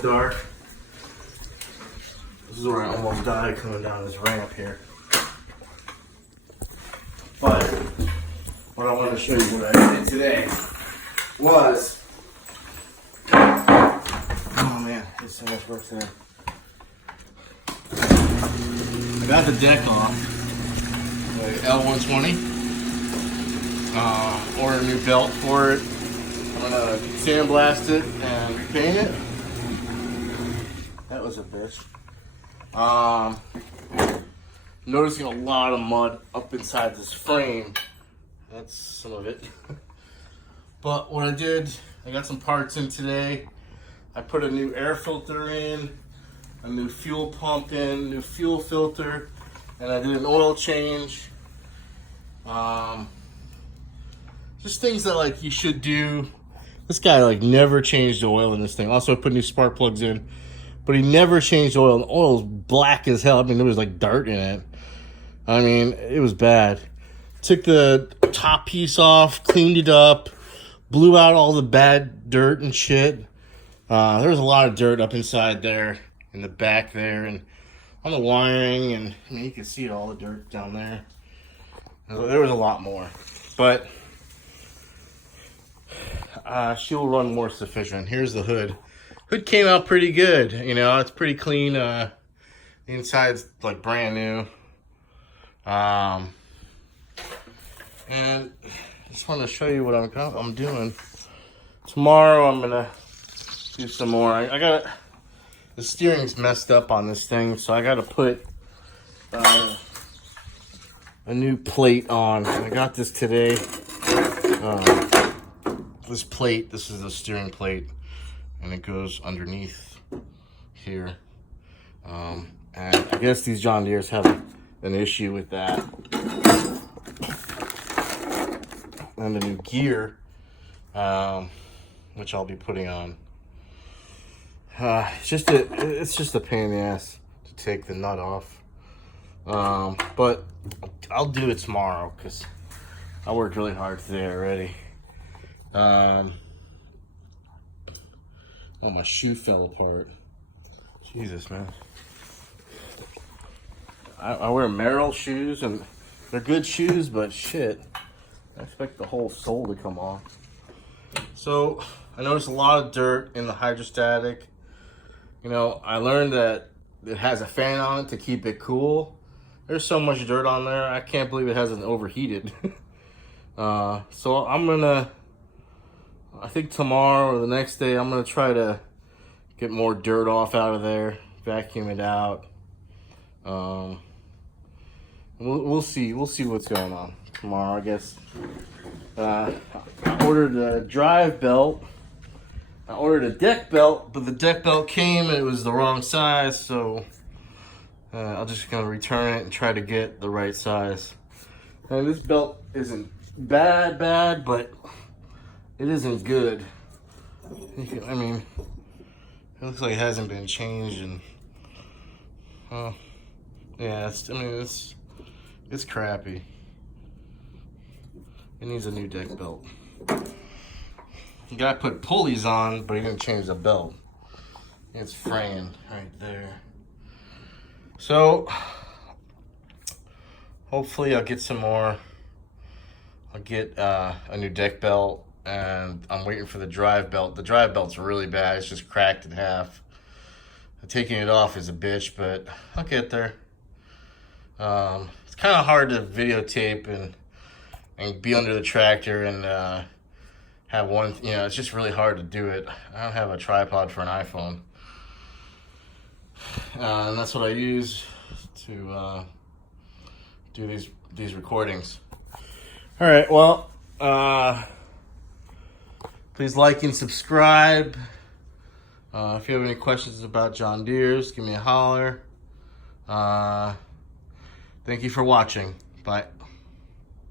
bit dark. This is where I almost died coming down this ramp here. But what I want to show you what I did today was, oh man, there's so much work there. I got the deck off, like L120. Ordered a new belt for it. I'm gonna sandblast it and paint it. That was a bitch. Noticing a lot of mud up inside this frame. That's some of it. But what I did, I got some parts in today. I put a new air filter in, a new fuel pump in, new fuel filter, and I did an oil change. Just things that like you should do. This guy like never changed the oil in this thing. Also I put new spark plugs in, but he never changed the oil. The oil's black as hell. I mean, there was like dirt in it. I mean, it was bad. Took the top piece off, cleaned it up, blew out all the bad dirt and shit. There was a lot of dirt up inside there, in the back there, and on the wiring, and I mean, you can see all the dirt down there. There was a lot more, but she'll run more sufficient. Here's the hood. Hood came out pretty good, you know, it's pretty clean. The inside's like brand new. And I just want to show you what I'm doing. Tomorrow I'm gonna do some more. I got the steering's messed up on this thing, so I gotta put a new plate on. I got this today. This plate, this is the steering plate, and it goes underneath here. And I guess these John Deeres have an issue with that. And the new gear, which I'll be putting on. It's just a pain in the ass to take the nut off. But I'll do it tomorrow because I worked really hard today already. Oh, my shoe fell apart. Jesus, man. I wear Merrill shoes, and they're good shoes, but shit, I expect the whole sole to come off. So I noticed a lot of dirt in the hydrostatic. You know, I learned that it has a fan on it to keep it cool. There's so much dirt on there, I can't believe it hasn't overheated. So I'm gonna, I think tomorrow or the next day, I'm gonna try to get more dirt off out of there, vacuum it out. We'll see what's going on tomorrow, I guess. I ordered a drive belt. I ordered a deck belt, but the deck belt came and it was the wrong size, so I'll just gonna return it and try to get the right size. And this belt isn't bad, but it isn't good. I mean, it looks like it hasn't been changed, and yeah, it's crappy. It needs a new deck belt. You gotta put pulleys on, but you're gonna change the belt. It's fraying right there. So hopefully I'll get some more. I'll get a new deck belt, and I'm waiting for the drive belt. The drive belt's really bad. It's just cracked in half. Taking it off is a bitch, but I'll get there. It's kind of hard to videotape and be under the tractor and have one, you know, it's just really hard to do it. I don't have a tripod for an iPhone. And that's what I use to do these recordings. All right, well, please like and subscribe. If you have any questions about John Deere's, give me a holler. Thank you for watching. Bye.